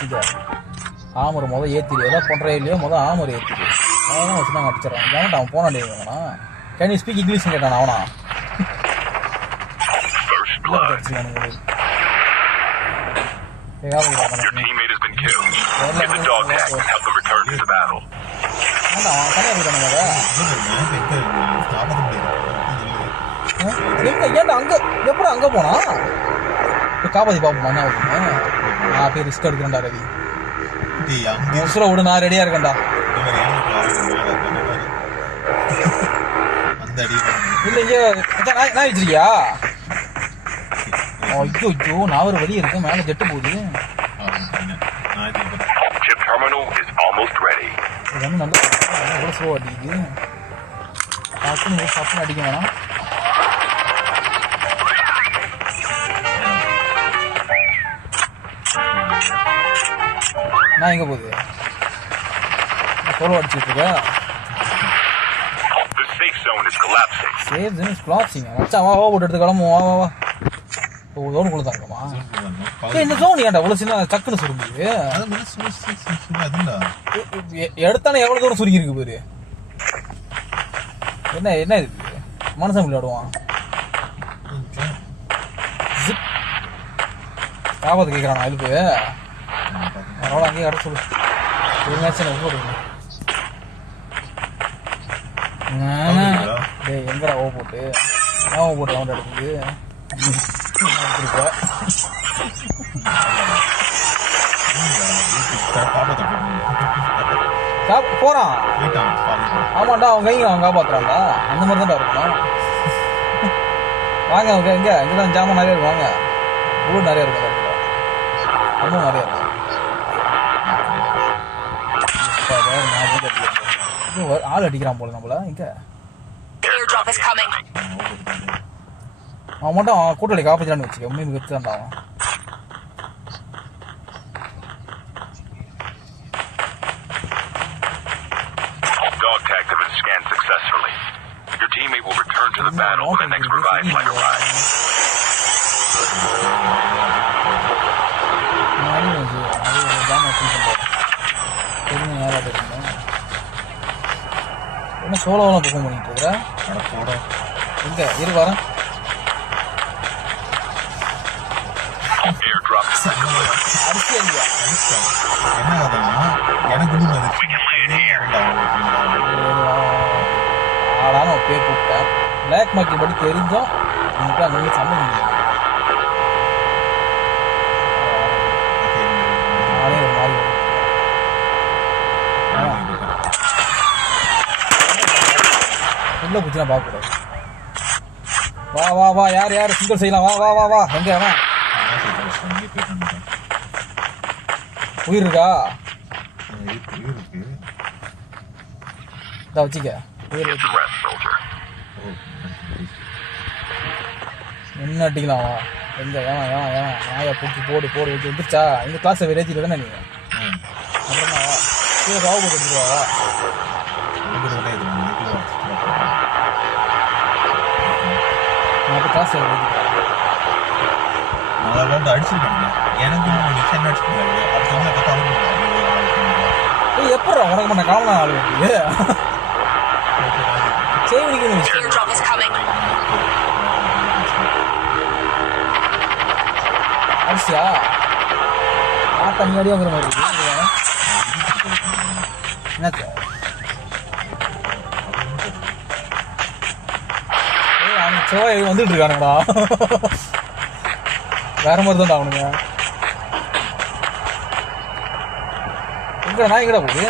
வச்சுக்க. ஆமரை மொதல் ஏற்றிடு, எதாவது பண்ணுறே இல்லையோ மொதல் ஆமரை ஏற்றிடு. அவன் வச்சு தான் அடிச்சிடறான். ஏன்டா அவன் போனாண்டே வேணா? கேன் யூ ஸ்பீக் இங்கிலீஷ் கேட்டான் அவனா? ஏன்டா அங்க எப்படி அங்க போனா? காப்பாத்தி பாப்போம் என்ன ஆகுதுன்னு. நான் போய் ரிஸ்க் எடுக்கிறேன்டா ரவி. உசுர விடு, நான் ரெடியா இருக்கேன்டா. இல்ல இங்க நான் வச்சிருக்கியா? ஐயோ நான் ஒரு வழி இருக்கு, மேல ஜெட்டு போகுது. நல்ல ஸ்லோ அடிக்குது. டக்குன்னு அடிக்க வேணாம். நான் எங்க போகுது? சோலோ அடிச்சுட்டு இருக்கேன். Safe zone is collapsing. மச்சான் வா போட்டு எடுத்து கிளம்புவோம். வா வா வா. ஜோனுக்குள்ள தான் இருக்கமா? இந்த ஜோன் ஏன்டா இவ்வளவு சின்ன டக்குன்னு சுருங்குது? எடுத்தானே எவ்வளவு தூரம் சுருங்கி இருக்கு பாரு. என்ன என்ன இருக்கு? மனுஷன் விளையாடுவான். காப்பாத்து கேட்கறான் அழுப்பு. அதனால அங்கேயே கடை சொல்லு. ஒரு மேட்ச் போடுங்க. எங்கடா ஓ போட்டு ரவுண்ட் எடுக்குது. போறான். ஆமாண்டா அவன் கைங்க அவன் காப்பாத்துறான்டா. அந்த மாதிரி தான்டா இருக்கணும். வாங்க அவங்க எங்க இங்கதான் ஜாமான் நிறைய இருக்கு. வாங்க ஊர் நிறைய இருக்கு. அம்மா நிறைய இருக்கு. ஆள் அடிக்கிறான் போல நம்மள. இங்க அவன் மட்டும் கூட்டாளி காப்பாற்றான்னு வச்சுக்க. உண்மையை வச்சுதான்டா அவன். Dog tag has been scanned successfully. Your teammate will return to the battle when the next revive flight arrives. என்ன சோலோவெல்லாம் புக் பண்ணிட்டு இருக்கிற? எங்க இரு வரேன். ஆடான பேர் கூப்பிட்டேன். பிளாக் மார்க்கெட் படி தெரிஞ்சோம். உங்களுக்கு அங்கே சம்மந்தம் நானே ஒரு மாதிரி உள்ள குச்சினா பார்க்கக்கூடாது. வா வா வா. யார் யார் சிங்கிள் செய்யலாம்? வா வா வா வா. எங்க வேணா உயிர் இருக்கா? இதை வச்சுக்க. உயிர் வச்சுக்க. என்ன அடிக்கலாம்? எங்க ஏன் ஏன் ஏன் நாயை பூச்சி போடு போடு வச்சு வந்துருச்சா? இந்த கிளாஸை வெறியத்திட்டு தானே நீங்கள். அப்புறம் வா கீழே பாவ போட்டு எடுத்துருவா. நான் இப்போ கிளாஸ் அடிச்சிருக்காங்க. எனக்கு எப்படா உனக்கு பண்ண காவலா ஆளு வந்து சேவடிக்கணும். அரிசியா தனியாடியே வந்துற மாதிரி இருக்கு. என்னத்த அவனுக்கு செவ்வாய் வந்துட்டு இருக்கானுங்கடா. வேற மாதிரி தான்டா அவனுங்க. எங்கடா நான் எங்கடா போகுது?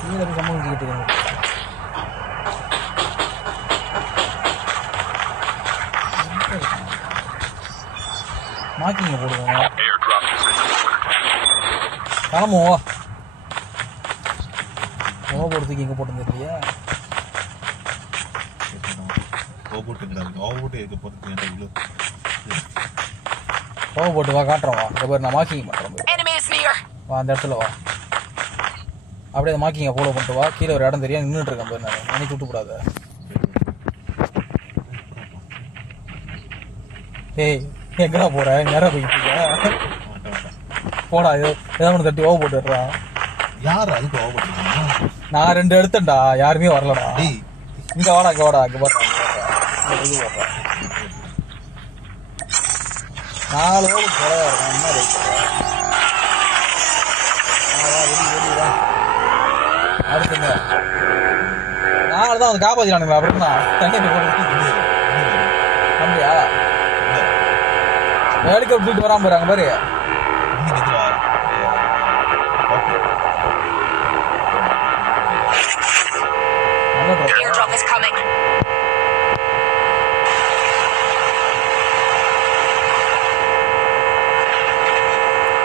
கீழே போய் சம்பவம் இருக்காங்க. மாக்கிங்க போடுவோம். கிளம்புவா போடுறதுக்கு எங்கே போட்டு இல்லையா? போட்டு வா காட்டுறோம். வா இந்த பேர் நான் மாக்கிங் பண்ணுறேன். வா அந்த இடத்துல வா. அப்படியே அந்த மாக்கிங்க ஃபாலோ பண்ணிட்டு வா. கீழே ஒரு இடம் தெரியும் நின்றுட்டு இருக்கேன் பேர். நான் நினைச்சு விட்டுக்கூடாது. ஏய் எங்கடா போற நேரம் போயிட்டு இருக்க மாட்டேன் மாட்டேன். போடா ஏதாவது ஒன்று தட்டி ஓவ போட்டுடுறான் யார் அதுக்கு கோவப்பட்டிருக்கீங்க? நான் 2 எடுத்தேன்டா யாருமே வரலடா டேய் இங்க வாடா இங்க வாடா இங்க போடுறா 4 ஓவர் போடா என்ன அடுத்துங்க 4 தான் வந்து காப்பாத்தினானுங்களா அப்புறம் தான் தண்ணி அப்படியா ஹெலிகாப்டர் தூக்கிட்டு வராம போறாங்க பாரு இன்னைக்கு எதிரா Airdrop is coming.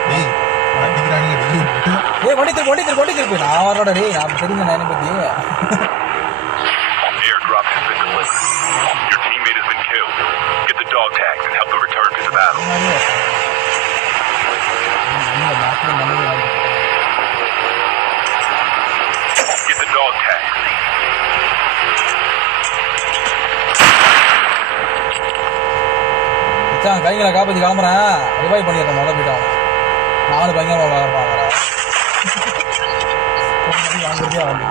டேய் அடிக்கிறானுங்க வெளியே விட்டு ஏய் வண்டி திருப்பி நான் வரடா டேய் நான் தெரிஞ்ச நான் பத்தி Airdrop has been delivered. Your teammate has been killed. Get the dog tags and help them return to the battle. Get the dog tags. கைங்களை காப்பாத்தி கிளம்புறேன் ரிவைவ் பண்ணிடுறேன் முதல் போயிட்டான் 4 பயங்கரமா விளாடுறான் வாங்குறதே வாங்க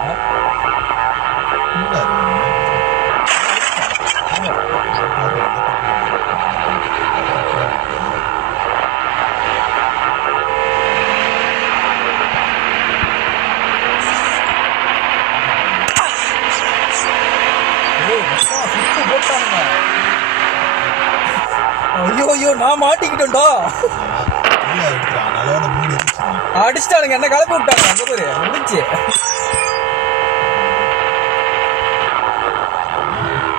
ஐயோ நான் மாட்டிக்கிட்டேன்டா நல்ல மூணு அடிச்சிட்டானுங்க என்ன கலப்பி விட்டாங்க அங்க பேரு முடிச்சு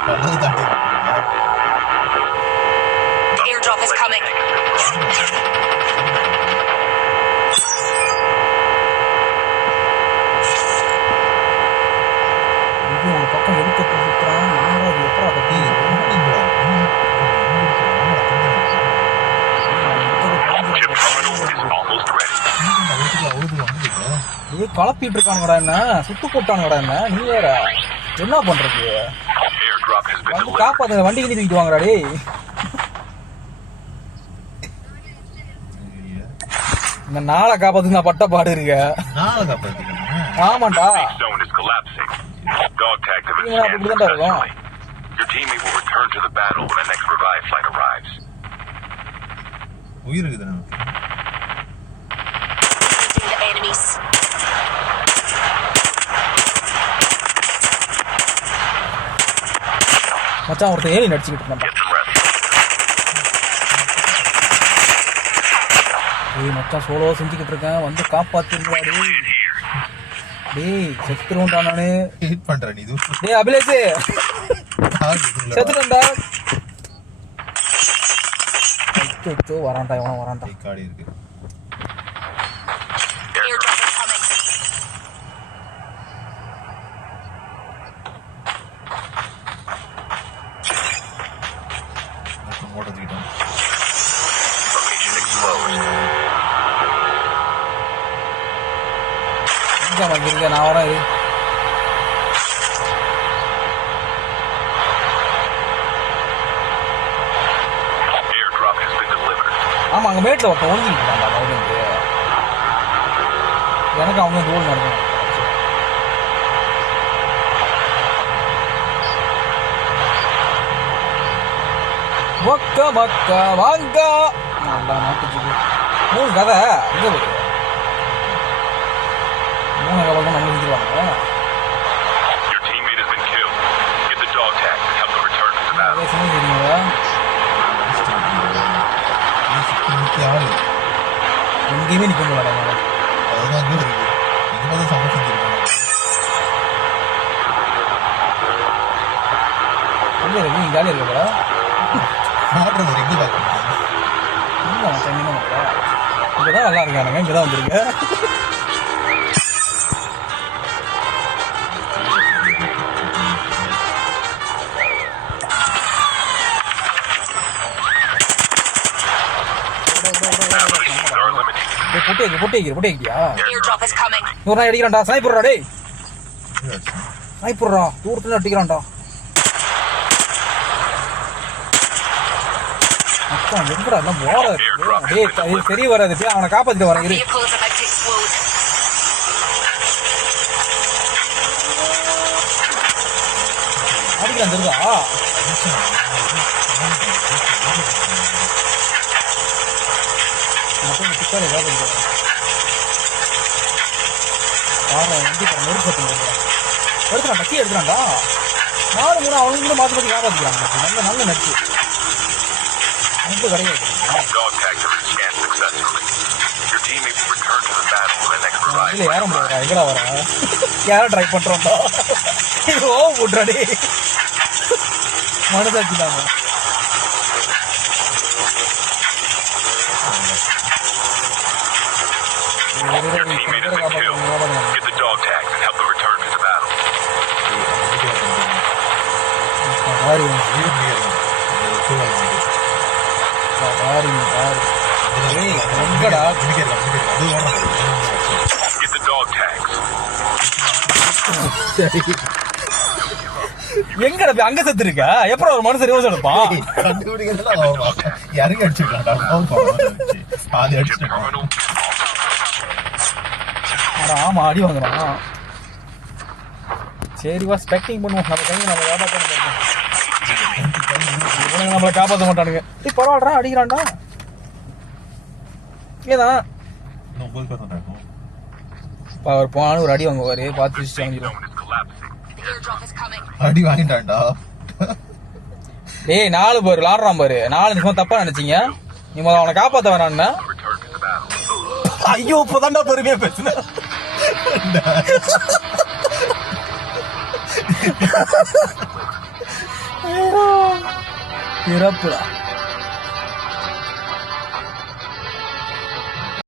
பல்லது தாண்டி Airdrop is coming. ஒரு பக்கம் ஹெலிகாப்டர் சுத்துறான் என்னடா இது எப்படா கட்டி Chip terminal is almost ready. கலப்பிட்டு இருக்கானுங்கடா என்ன சுட்டு போட்டானுங்கடா என்ன நீ வேற என்ன பண்றது Airdrop has been வந்து delivered. காப்பாத்துங்க வண்டி கிண்டி தூக்கிட்டு வாங்கடா டேய் இந்த நாளை காப்பாத்துக்கு நான் பட்ட பாடு இருக்க நாளை காப்பாத்திக்கிறேன் ஆமாண்டா Safe zone is collapsing. Dog tags have been Yeah, scanned but we don't have long. successfully. Your teammate will return to the battle when the next revive flight arrives. உயிர் இருக்குது நமக்கு Meeting the enemies. மச்சான் ஒருத்தன் ஏறி நடிச்சுக்கிட்டு இருந்தான் Get some rest. ஏய் மச்சான் சோலோ செஞ்சுக்கிட்டு இருக்கேன் வந்து காப்பாத்திருக்கா டேய் செத்துருவோம்டா நானு ஹிட் பண்ற நீ இது டேய் அபிலேஷ் செத்துட்டேன்டா அச்சோ வரான்டா இவனும் வரான்டா காடி இருக்கு Airdrop is coming. மோட்டர் தூக்கிட்டான் Location exposed. எங்க வாங்கிருக்க நான் வரேன் இரு Airdrop has been delivered. ஆமா அங்க மேட்ல ஒருத்தன் ஒழுங்கிட்டான்டா மறுபடியும் எனக்கு அவங்க தூரம் நடக்கும் மொக்க மக்க வாங்க நல்லா நாட்டுச்சு 3 கதை இங்க வருது 3 கதை நம்ம செஞ்சிருவாங்க Your teammate has been killed. Get the dog tag and help them return to the battle. அதே சமயம் தெரியுங்க சுத்தி ஆளு எங்கேயுமே நிக்க முடியல அதுதான் அங்கே இருக்கு இங்கே தான் சமைச்சு செஞ்சிருக்காங்க எங்க இருக்கு நீங்க ஜாலியா இருக்க போல மாட்டுறது எங்கே பார்க்கணும் இங்க மச்சான் இங்கே மக்கா இங்கதான் நல்லா இருக்கானுங்க இங்கதான் வந்துருங்க Ammunitions are limited. பொட்டி வைக்கிறியா Airdrop is coming. ஒரு நாள் அடிக்கிறான்டா ஸ்னைப்பர்டா டேய் ஸ்னைப்பர்டா தூரத்துல அடிக்கிறான்டா எங்கடா எல்லாம் போறாரு டேய் அது சரி வராது போய் அவனை காப்பாத்திட்டு வரேன் இரு Vehicle is about to explode. அடிக்கிறான் தெரியுதா பிக்காரே காப்பாத்திட்டு வண்டி நெருப்பு எடுத்துறான் டக்கி எடுத்துறான்டா 4 3 அவனுக்கு கூட மாற்றி மாற்றி காப்பாற்றிக்கிறாங்க நல்ல நட்பு நட்பு கிடையாது Dog tags have been scanned successfully. Your teammate will return to the battle when the next revive இல்லை ஏற முடியாதா எங்கடா வர யாரும் ட்ரை பண்ணுறோம்டா ஓ விட்றாடி மனசாச்சு தாங்க Your teammate has been killed. Get the dog tags and help them return to the battle. பாரு அது எங்கடா Get the dog tags. எங்கடா போய் அங்க செத்து இருக்க எப்பறம் ஒரு மனுஷன் ரிவர்ஸ் எடுப்பான் இறங்கி அடிச்சிருக்கான்டா பாதி அடிச்சிருக்கான் Criminal. ஆமா அடி வாங்குறான் சரி வா ஸ்பெக்டிங் பண்ணுவோம் நம்ம கைங்க நம்ம வியாபாரம் பண்ணுவோம் நம்மளை காப்பாற்ற மாட்டானுங்க பரவாயில்லடா அடிக்கிறான்டா ஏதான் இன்னும் 9 பேர் தான் இருக்கும் அவர் போனாலும் ஒரு அடி வாங்குவாரு பார்த்து வச்சுட்டு வாங்கிடுவோம் Zone is collapsing. The airdrop is coming. அடி வாங்கிட்டான்டா டேய் 4 பேர் விளாடுறான் பாரு 4 நிமிஷம் தப்பா நினைச்சீங்க நீ முதல்ல அவனை காப்பாற்ற வேணான்னு Return to the battle. ஐயோ இப்பதான்டா பெருமையா பேசுன இறப்புடா